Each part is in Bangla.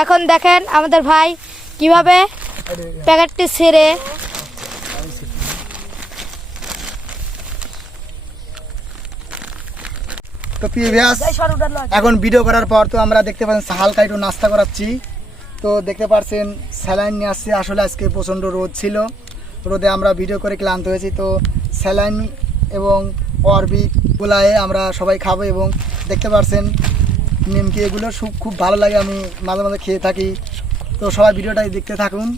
এখন দেখেন আমাদের ভাই কীভাবে প্যাকেটটি ছেড়ে তো প্রিয় ভিউয়ার্স, এখন ভিডিও করার পর তো আমরা দেখতে পাচ্ছেন হালকা একটু নাস্তা করাচ্ছি। তো দেখতে পাচ্ছেন স্যালাইন নিয়ে আসছে। আসলে আজকে প্রচণ্ড রোদ ছিল। রোদে আমরা ভিডিও করে ক্লান্ত হয়েছি। তো স্যালাইন এবং অরবিট গোলায় আমরা সবাই খাব এবং দেখতে পাচ্ছেন নিমকি এগুলো খুব খুব ভালো লাগে আমি মাঝে মাঝে খেয়ে থাকি। তো সবাই ভিডিওটাই দেখতে থাকুন।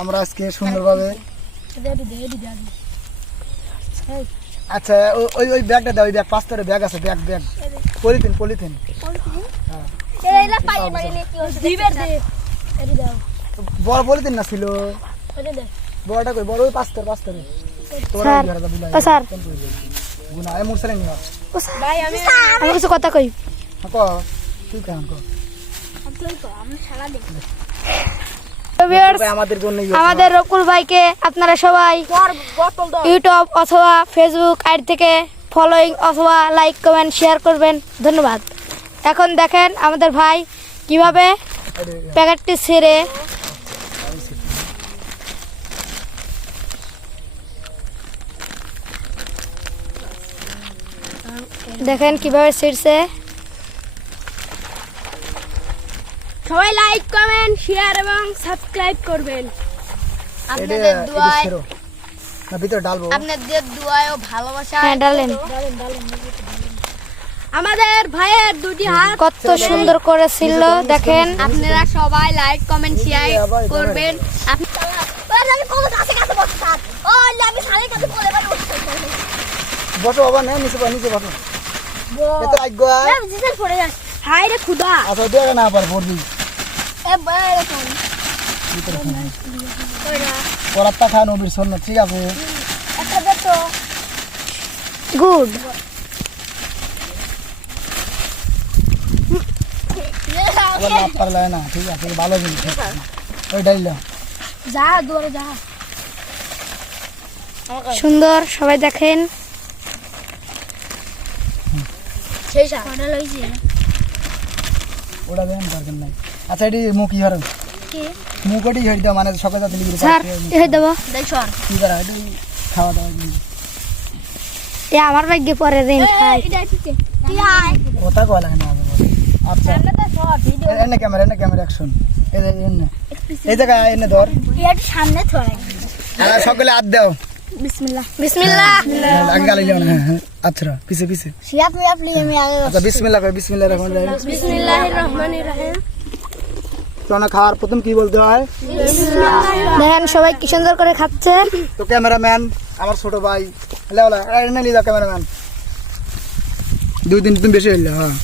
আমরা আজকে সুন্দরভাবে আচ্ছা ওই ওই ব্যাগটা দাও ওই ব্যাগ পাঁচটারে ব্যাগ আছে ব্যাগ ব্যাগ। Polythene polythene. বড় পলিথিন না ছিল? বড়টা কই? বড় ওই পাঁচটার পাঁচটারে স্যার স্যার। গুনা এ মুরসালে নিও আমি কিছু কথা কই? আমাদের জন্য রকুল ভাইকে আপনারা সবাই ইউটিউব অথবা ফেসবুক আইডি থেকে ফলোইং অথবা লাইক কমেন্ট শেয়ার করবেন। ধন্যবাদ। এখন দেখেন আমাদের ভাই কীভাবে প্যাকেটটি ছেড়ে দেখেন কীভাবে ছিঁড়ছে। সবাই লাইক কমেন্ট শেয়ার এবং সাবস্ক্রাইব করবেন। আপনাদের দোয়ায় না ভিতরে ডালবো আপনাদের দোয়ায় ও ভালোবাসা। হ্যাঁ ডালেন আমাদের ভাইয়ের দুটি হাত কত সুন্দর করে ছিল দেখেন। আপনারা সবাই লাইক কমেন্ট শেয়ার করবেন। আপনি- আমি কত কাছে কাছে বসতাম ও আমি শালের কাছে বলে বলে বসো বাবা না নিচে বসো নিচে বসো পড়ে যাচ্ছে হাই রে খুদা। আচ্ছা দেখে না পার পড়বি। খান। সন্ন ঠিক আছে? গুড। লাভ পারলে না ঠিক আছে ভালো জিনিস। ওই যা দূরে যা। সুন্দর সবাই দেখেন। ওটা দেন দরকার নাই। আচ্ছা এটি মুখ কি হরেন কি? মুখ ওটি হয়ে দাও মানে সকাল লিখে স্যার এ দেব। দেখ সর কি করা এটি খাওয়া দাওয়া এ আমার ভাগ্যে পরে দিন খাই কথা কয় লাগে না আচ্ছা। সামনে তো সর ভিডিও এনে ক্যামেরা এনে ক্যামেরা অ্যাকশন এনে এনে। এই জায়গা এনে ধর। একটু সামনে থয় আর সকলে হাত দাও। বিসমিল্লাহ। বিসমিল্লাহ। আগে গালি যাও না। হ্যাঁ হ্যাঁ আচ্ছা পিছে পিছে। সিয়াপ মিয়াপ লিয়ে আমি আগে আচ্ছা বিসমিল্লাহ রহিম। বিসমিল্লাহির রহমানির রহিম। তোনা খাওয়ার প্রথম কি বলতে হয়? দেখেন সবাই কি সুন্দর করে খাচ্ছে? তো ক্যামেরাম্যান আমার ছোট ভাই। Hello cameraman. দুই দিন তুমি বেশি হইলে হ্যাঁ।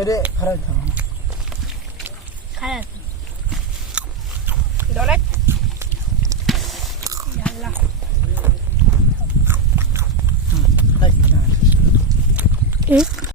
এটা খারাপ খারাপ।